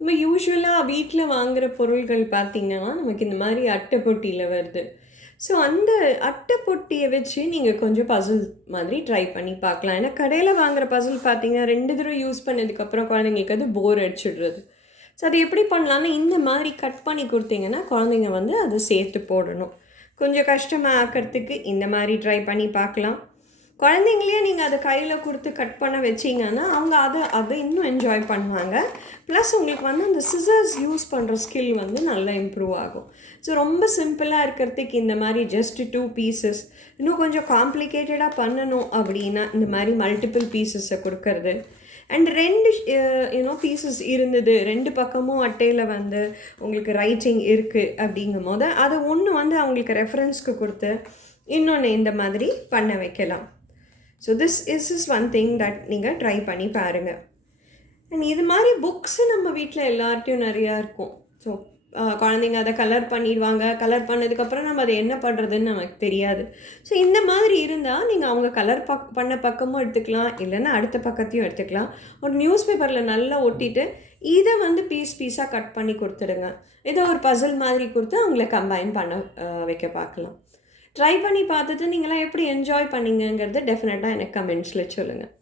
நம்ம யூசுவலாக வீட்டில் வாங்குகிற பொருள்கள் பார்த்திங்கன்னா நமக்கு இந்த மாதிரி அட்டை பொட்டியில் வருது. ஸோ அந்த அட்டை பொட்டியை வச்சு நீங்கள் கொஞ்சம் பசில் மாதிரி ட்ரை பண்ணி பார்க்கலாம். ஏன்னா கடையில் வாங்குகிற பசில் பார்த்தீங்கன்னா 2 தடவை யூஸ் பண்ணதுக்கப்புறம் குழந்தைங்களுக்கு அது போர் அடிச்சிடுறது. ஸோ அது எப்படி பண்ணலான்னா இந்த மாதிரி கட் பண்ணி கொடுத்தீங்கன்னா குழந்தைங்க வந்து அதை சேர்த்து போடணும். கொஞ்சம் கஷ்டமாக ஆக்கிறதுக்கு இந்த மாதிரி ட்ரை பண்ணி பார்க்கலாம். குழந்தைங்களையே நீங்கள் அதை கையில் கொடுத்து கட் பண்ண வச்சிங்கன்னா அவங்க அதை இன்னும் என்ஜாய் பண்ணுவாங்க. ப்ளஸ் உங்களுக்கு வந்து அந்த சிசர்ஸ் யூஸ் பண்ணுற ஸ்கில் வந்து நல்லா இம்ப்ரூவ் ஆகும். ஸோ ரொம்ப சிம்பிளாக இருக்கிறதுக்கு இந்த மாதிரி ஜஸ்ட் 2 பீசஸ். இன்னும் கொஞ்சம் காம்ப்ளிகேட்டடாக பண்ணணும் அப்படின்னா இந்த மாதிரி மல்டிபிள் பீசஸை கொடுக்கறது. அண்ட் 2 பீசஸ் இருந்தது, 2 பக்கமும் அட்டையில் வந்து உங்களுக்கு ரைட்டிங் இருக்குது அப்படிங்கும் போது அதை ஒன்று வந்து அவங்களுக்கு ரெஃபரன்ஸ்க்கு கொடுத்து இன்னொன்று இந்த மாதிரி பண்ண வைக்கலாம். So this is one thing that நீங்கள் ட்ரை பண்ணி பாருங்கள். அண்ட் இது மாதிரி புக்ஸு நம்ம வீட்டில் எல்லார்ட்டையும் நிறையா இருக்கும். ஸோ குழந்தைங்க அதை கலர் பண்ணிடுவாங்க. கலர் பண்ணதுக்கப்புறம் நம்ம அதை என்ன பண்ணுறதுன்னு நமக்கு தெரியாது. ஸோ இந்த மாதிரி இருந்தால் நீங்கள் அவங்க கலர் பண்ண பக்கமும் எடுத்துக்கலாம், இல்லைன்னா அடுத்த பக்கத்தையும் எடுத்துக்கலாம். ஒரு நியூஸ் பேப்பரில் நல்லா ஒட்டிட்டு இதை வந்து பீஸாக கட் பண்ணி கொடுத்துடுங்க. இதை ஒரு பசில் மாதிரி கொடுத்து அவங்கள கம்பைன் பண்ண வைக்க பார்க்கலாம். ட்ரை பண்ணி பார்த்துட்டு நீங்களாம் எப்படி என்ஜாய் பண்ணீங்கங்கிறத டெஃபினட்டாக எனக்கு கமெண்ட்ஸில் சொல்லுங்கள்.